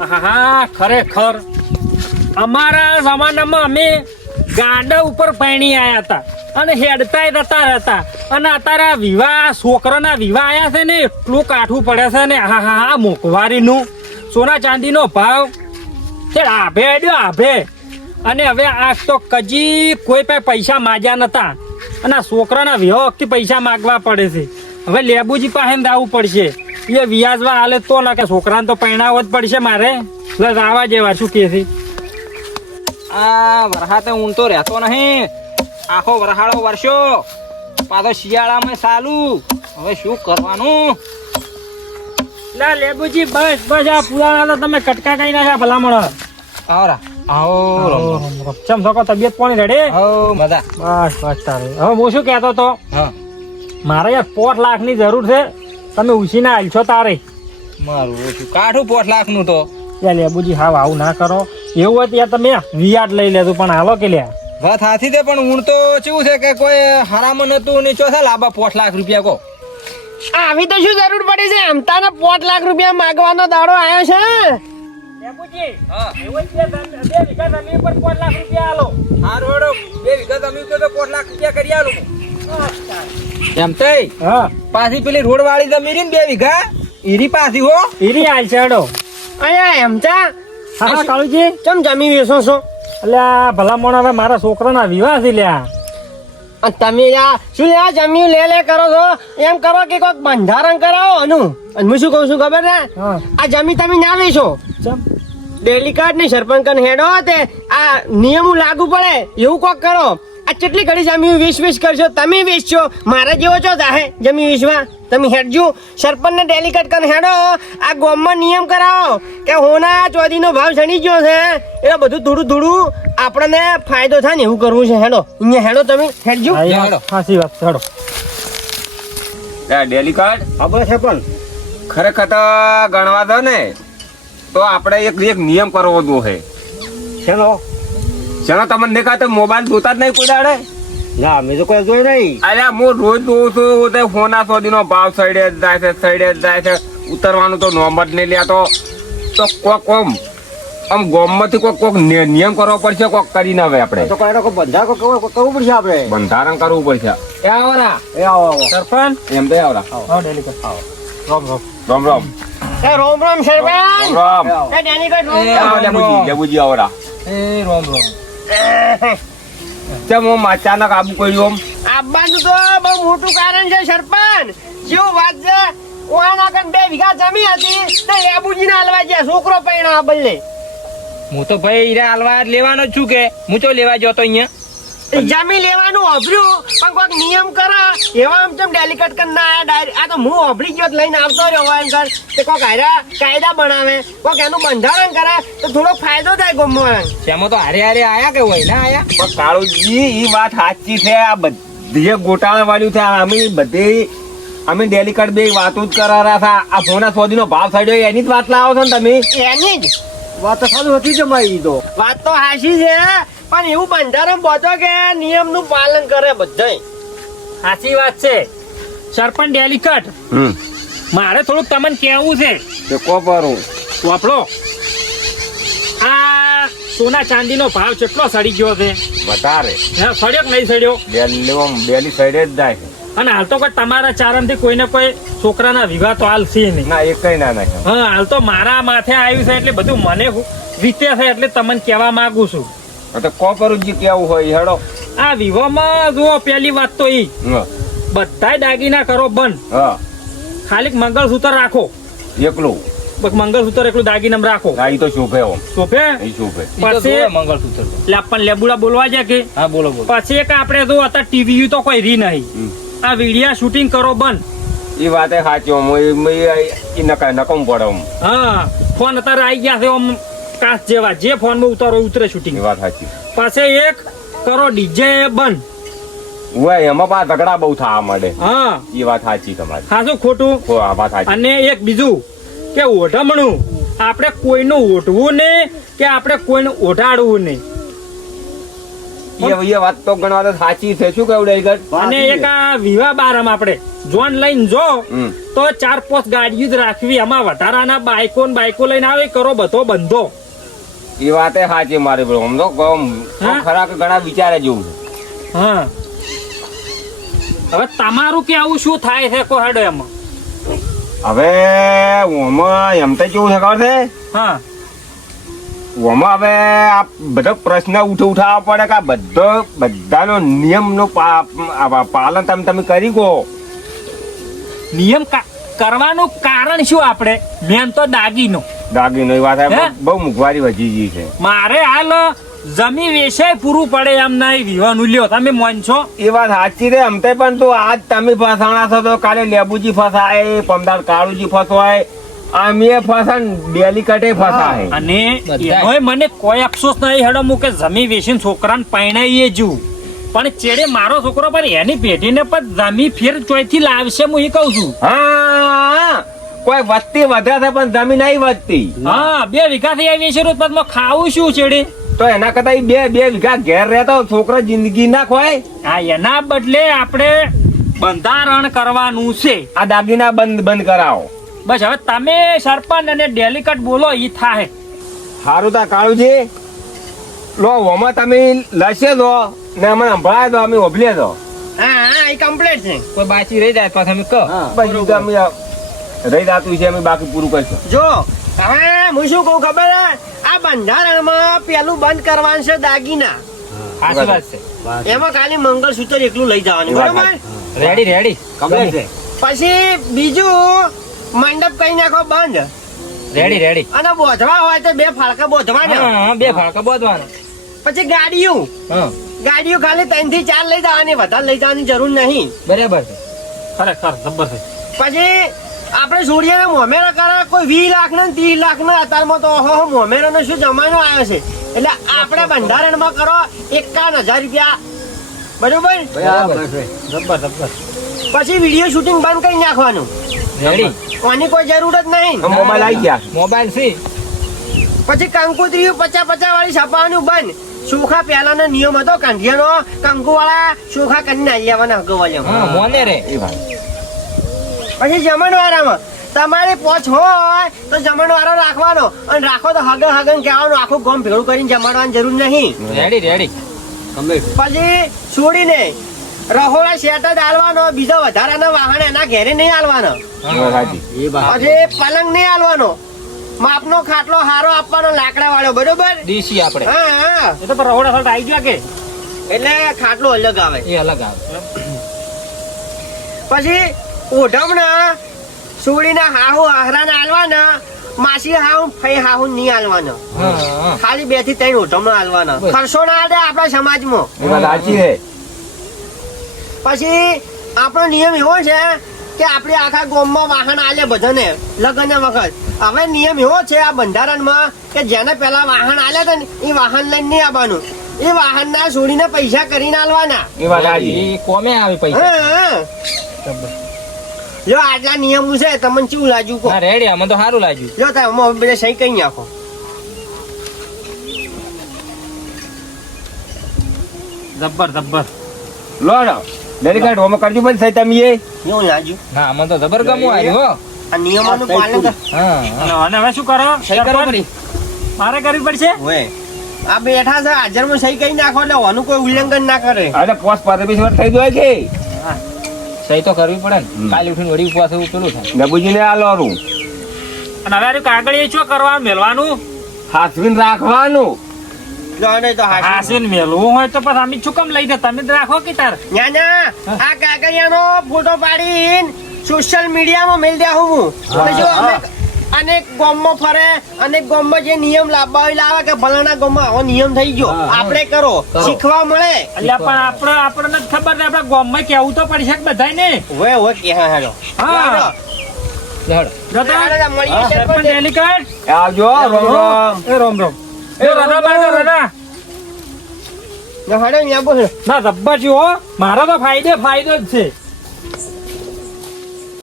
હા ખરેખર. અમારા જમાનામાં અમે ગાડા ઉપર પૈણી આયા હતા અને હેડતાય જતા રહેતા. અને અત્યારે આ વિવાહ, છોકરાના વિવાહ આયા છે ને, એટલું કાઠું પડે છે ને. હા હા હા મોંઘવારીનું. સોના ચાંદીનો ભાવ. છે આભે અડ્યો આભે. અને હવે આજ તો કજી કોઈ પાસે પૈસા માગ્યા નતા. અને આ છોકરાના વિવાહ વખતે પૈસા માગવા પડે છે. હવે લેબુજી પાસે જવું પડશે. એ વ્યાજવા હાલે તો ના કે છોકરાને તો પહેણાવો જ પડશે મારે. બસ આવા જેવા શું કે છે? આ વરસાદે ઊંઘતો રહેતો નહીં. આખો વરહાળો વરસ્યો. પાછો શિયાળામાં સાલું હવે શું કરવાનું? લા લેબુજી બસ બસ આ પુરાણા તો તમે કટકા કઈ નાખ્યા ભલામણ. આવરા. આવો ચમ શકો તબિયત પાણી રેડી? હો મજા. બસ બસ તારે. હવે હું શું કહેતો તો હા. મારે યાર પોત લાખની જરૂર છે. તમે ઉછીને આલશો તારે. મારું ઓછું. કાઠું પોઠ લાખનું તો યા લેબુજી હાવ આવું ના કરો. એવું હોય તો યાર તમે વિયાટ લઈ લેતું પણ હાલો કે લ્યા વાત હાથી દે પણ ઊંઘ તો કેવું છે કે કોઈ હરામન હતું ને ચોથા લાંબા પોઠ લાખ રૂપિયા કો. આવી તો શું જરૂર પડી છે? અમતાને પાંચ લાખ રૂપિયા માગવાનો દાડો આવ્યો છે. લેબુજી હા બે વીઘા જમીન પર પાંચ લાખ રૂપિયા આલો. હાર હેડો બે વીઘા જમીન તો પોઠ લાખ રૂપિયા કરી આલું એમ તે હા. પાછી પેલી રોડ વાળી જમીન ને બે વીઘા? ઈરી પાછી હો. ઈરી હાલ છે હેડો. અહીંયા એમ ચા? હા કાળુજી. ચમ જમી વેસો છો? એટલે આ ભલામણ હવે મારા છોકરાના વિવાહ છે લ્યા. અને તમે આ શું લ્યા જમી લે લે કરો છો? એમ કરો કે કોઈક બંધારણ કરાવો અનુ અને હું શું કહું છું ખબર ને આ જમી તમે ના વેચો. ડેલી કાર્ડ ને સરપંચ હેડો તે. આ નિયમો લાગુ પડે એવું કોક કરો. આ કેટલી ઘડી જમી વીસ વીસ કરશો તમે વેચશો મારા જેવો છો જાહે જમી વીસમાં તમે હેડજો. સરપંચ ને ડેલિકેટ કરીને હેડો. આ ગોમમાં નિયમ કરાવો કે હોના ચોદીનો ભાવ ચડી ગયો છે. એટલે બધું થોડું થોડું આપણને ફાયદો થાય ને એવું કરવું છે. હેડો. અહીંયા હેડો તમે. હેડજો. સાચી વાત હેડો. ડેલી ખબર છે પણ. ખરેખર તો ગણવા દો ને તો આપણે એક એક નિયમ કરવો દો છે ચલો ચલો તમને દેખાતો મોબાઈલ જોતા જ નહીં કોઈ દાડે. ના અમે તો કોઈ જોઈ નહીં. અરે હું રોજ જોઉં છું તે ફોના સોદીનો ભાવ સડે જ જાય છે સડે જ જાય છે. ઉતરવાનું તો નોમ જ નહીં લેતો તો. તો કોક આમ આમ ગોમમાંથી કોક કોક નિયમ કરવો પડશે કોક કરીને હવે આપણે. તો કોઈ કોઈ બંધારણ કરવું પડશે આપણે. બંધારણ કરવું પડશે. એ આવરા એ આવો આવો. સરપંચ? એમ તો આવરા હા આવો. રોમ રોમ. રોમ રોમ. એ રોમ રોમ સરપંચ! રોમ. એ રોમ એ આવો રામ. લેબુજી રામ. લેબુજી આવરા એ રોમ રોમ. તેમ હું અચાનક આબુ કર્યું આમ? આવવાનું તો બહુ મોટું કારણ છે સરપંચ. શું વાત છે? ઓહાના કન બે વીઘા જમી હતી તે લેબુજીને હલવા ગયા છોકરો પૈણા આ બદલે. હું તો ભાઈ હીરા હાલવા લેવાનો જ છું કે. હું તો લેવા જતો અહીંયા. જમી લેવાનું અભર્યું પણ કોઈક નિયમ કરે. એવા આમ ચમ ડેલિકેટ કર ના આ તો હું ઓભળી ગયો લઈને આવતો રહ્યો હોય એમ કર તે કોઈક હારા કાયદા બનાવે. કોઈક એનું બંધારણ કરે. તો થોડો ફાયદો થાય ગમવા તેમાં તો હારે હારે આયા કે હોય? ના આયા? પણ કાળુજી એ વાત સાચી છે. આ બધી ગોટાળા વાળ્યું છે. અમે બધી અમે ડેલિકેટ બે વાતો જ કરારા હતા આ સોના સોદીનો ભાવ થયો એની જ વાત લાવો છો ને તમે? એની જ. વાત તો સારું હતી જમાઈ તો. વાત તો હાશી છે. પણ એવું બંધારણ બોતો કે નિયમનું પાલન કરે બધાય. સાચી વાત છે. સરપંચ ડેલિકટ. હમ. મારે થોડુંક તમને કહેવું છે. કે કોપરું વાપરો આ સોના ચાંદીનો ભાવ કેટલો સડી ગયો છે? વધારે. હા સડ્યો કે નહીં સડ્યો? ડેલી બેલી ડેલી સાઈડે જ જાય અને હાલ તો કોઈ તમારા ચારણથી કોઈને કોઈ છોકરાના વિવાહ તો હાલ છે નહીં. ના એક કઈ ના નાખે હા હાલ તો મારા માથે આવ્યું છે એટલે બધું મને રીતે વીતે છે એટલે તમને કહેવા માંગુ છું. તો કોપરું જી કેવું હોય હેડો. આ વિવાહમાં જુઓ પહેલી વાત તો ઈ. બધા બધાય દાગીના કરો બંધ. હા. ખાલી મંગળસૂત્ર રાખો. એકલું. બસ મંગળસૂત્ર એકલું દાગીના રાખો. હા ઈ તો શોભે ઓમ શોભે? શુભે. પછી મંગળસૂત્ર. એટલે આપણને લેબુડા બોલવા જાય કે? હા બોલો બોલો. પછી એક આપણે જો અત્યારે ટીવી તો કોઈ રી નહીં. આ વિડિયા શૂટિંગ કરો બંધ. એ વાતે સાચી ઓમ એ નકા નકમ પડે ઓમ. હા ફોન અત્યારે આવી ગયા છે આમ કાચ જેવા જે ફોનમાં ઉતારો ઉતરે શૂટિંગ વાત સાચી. પાસે એક કરો ડીજે બંધ. હોય એમાં પા ઝઘડા બહુ થવા માંડે. હા. એ વાત સાચી તમારી. ખાસું ખોટું? હો, આ વાત સાચી. અને એક બીજું કે ઓઢમણું આપણે કોઈનું ઓઢવું ને કે આપણે કોઈને ઓઢાડવું નહીં એ એ વાત તો ઘણા વાત સાચી છે. શું કેવું ડાયગર? અને એક આ વિવાહ બારમ આપણે જોન લઈને જો તો ચાર પાંચ ગાડીઓ જ રાખવી. આમાં વધારાના બાઈકો ને બાઈકો લઈને આવે કરો બધો બંધો. એ વાતે સાચી મારી બ્રો હમ તો? ખરા કે ઘણા વિચારે જેવું છે. હા. હવે તમારું કેવું શું થાય છે? કો હેડો એમાં. હવે ઓમાં એમ તો કેવું છે ખબર છે? હા. ઓમાં હવે આ બધો પ્રશ્ન ઉઠ ઉઠાવવા પડે કે આ બધો બધાનો નિયમનો પાલન તમે તમે કરી ગો નિયમ કા- કરવાનું કારણ શું આપણે? મેન તો દાગીનો. દાગીનો વાત બહુ- મુખવારી વધી ગઈ છે. મારે હાલ જમી વેસે પૂરું પડે એમ નહીં વિવાનું લ્યો તમે માનશો એ વાત સાચી રે અમતે પણ તો આજ તમે ફસાણા છો તો કાલે લેબુજી ફસાય પમદાર કાળુજી ફસવાય આમીએ ફસાણ ડેલી કટે ફસાય. અને. એનોય મને કોઈ અફસોસ નહીં હેડો મુકે કે જમી વેસીને છોકરાને પરણાઈએ જુ પણ ચેડે મારો છોકરો પણ એની પેઢીને પણ જમી ફેર ચોયથી લાવશે હું એ કહું છું. હા કોઈ વધતી વધે છે પણ જમીન નહીં વધતી. હા બે વીઘા થઈ આવી છે રોજમાં ખાવું શું છેડે તો એના કરતા બે બે વીઘા ઘેર રહેતા છોકરો જિંદગી ના ખોય હા એના બદલે આપણે બંધારણ કરવાનું છે. આ દાગીના બંધ બંધ કરાવો. બસ હવે તમે સરપંચ અને ડેલિકટ બોલો ઈ થાય સારું તા કાળુજી. લો ઓમાં તમે લસે દો ને અમને સંભળાય દો અમે ઓભલે દો. હા હા એ કમ્પ્લીટ છે. કોઈ બાચી રહી જાય પાછા અમે કહો. બસ અમે રહી જાતું છે અમે બાકી પૂરું કરશું. જો હવે હું શું કહું ખબર આ બંધારણમાં પેલું બંધ કરવાનું છે દાગીના. સાચી વાત છે. એમાં ખાલી મંગળસૂત્ર એકલું લઈ જવાનું બરાબર? રેડી રેડી કમ્પ્લીટ છે. પછી બીજું મંડપ કઈ નાખો બંધ. રેડી રેડી અને બોધવા હોય તો બે ફાળકા બોધવાના. બે ફાળકા બોધવાના. પછી ગાડીઓ. હા. ગાડીઓ ખાલી ત્રણથી ચાર લઈ જવાની વધારે લઈ જવાની જરૂર નહીં. બરાબર છે. ખરેખર જબર છે. પછી આપણે છોડીએ મોમેરા કરે કોઈ વીસ લાખ ને ત્રીસ લાખ ના અત્યારમાં તો ઓહો મોમેરા નો શું જમાનો આવ્યો છે? એટલે આપણે બંધારણમાં કરો એકાવન હજાર રૂપિયા. બરોબર? બરાબર. છે જબર જબર પછી વીડિયો શૂટિંગ બંધ કરી નાખવાનું. કોની કોઈ જરૂર જ નહીં મોબાઈલ આવી ગયા. મોબાઈલ છે પછી કંકુત્રીયું પચા પચાસ વાળી છપાવાનું બંધ. ચોખા પહેલાનો નિયમ હતો કાંધિયાનો કંકુ વાળા ચોખા કરીને આવી આવવાના હગવાલિયા મોને રે. એ વાત. પછી જમણવારામાં. તમારી પોચ હોય તો જમણવારો રાખવાનો. અને રાખો તો હગન હગન કહેવાનું આખું ગોમ ભેળું કરીને જમાડવાની જરૂર નહીં. રેડી રેડી પછી છોડીને રહોડા શેટ જ આલવાનો બીજો વધારાના વાહન એના ઘેરે નહીં આલવાનો પછી પલંગ નહીં આલવાનો માપનો ખાટલો હારો આપવાનો લાકડા વાળો બરોબર? દેશી આપણે. હા હા. એ તો રહોડા સાઈડ આવી ગયા કે? એટલે ખાટલો અલગ આવે. એ અલગ આવે. પછી ઓઢમણા સુડીના હાહુ આહરાને આલવાના માસી હાહુ ફઈ હાહુ નહીં આલવાના. ખાલી બેથી ત્રણ ઓઢમણા આલવાના. ખર્ચો ના આલે આપણા સમાજમાં. માં સાચી પછી આપણો નિયમ એવો છે કે આપણે આખા ગોમમાં વાહન આલે બધાને લગ્ન વખત. હવે નિયમ એવો છે આ બંધારણમાં કે જેને પેલા વાહન આલ્યા હતા ને એ વાહન લઈને નહીં આવવાનું. એ વાહનના છોડીને પૈસા કરીને આલવાના. એ વાત કોમે આવે પૈસા. જો આટલા નિયમો છે તમને કેવું લાગ્યું કો હા રેડી અમે તો સારું લાગ્યું. જો તમે હવે બધા સહી કઈ નાખો. જબ્બર જબ્બર. લો લો ડેલિકેટ હોમ કરજો બંધ થઈ તમે એ. કેવું લાગ્યું? ના અમે તો જબર ગમું આવ્યું હો. આ નિયમોનું પાલન કર. હા અને હવે શું કરો? સહી કરો પડી. મારે કરવી પડશે? ઓય. આ બેઠા છે હાજરમાં સહી કઈ નાખો એટલે આનું કોઈ ઉલ્લંઘન ના કરે. અરે પોસ્ટ વર્ષ થઈ જાય કે સહી તો કરવી પડે ને. કાલે ઉઠીને વળી ઉપવાસ એવું પેલું થાય. ને આ લોરું અને હવે આનું કાગળ એ શું કરવા? મેલવાનું? હાથવીને રાખવાનું. જો નહીં તો હાચું. હાસીને મેલવું હોય તો પછી અમે શું કામ લઈ દે તમે જ રાખો કે તાર? ના ના. આ કાગળિયાનો ફોટો પાડીને સોશિયલ મીડિયામાં મેલ દે હું. જો અમે અનેક ગામમાં ફરે અનેક ગામમાં જે નિયમ લાવવા હોય લાવે કે ભલાના ગામમાં આવો નિયમ થઈ ગયો. આપણે કરો. શીખવા મળે. એટલે પણ આપણે આપણને ખબર ને આપણા ગામમાં કેવું તો પડશે કે બધાય ને હોય હોય કે હા હેલો. હા. આવજો રોમ રોમ. એ રોમ રોમ. એ રડા બાર રડા ને હો. મારો તો ફાયદો ફાયદો જ છે.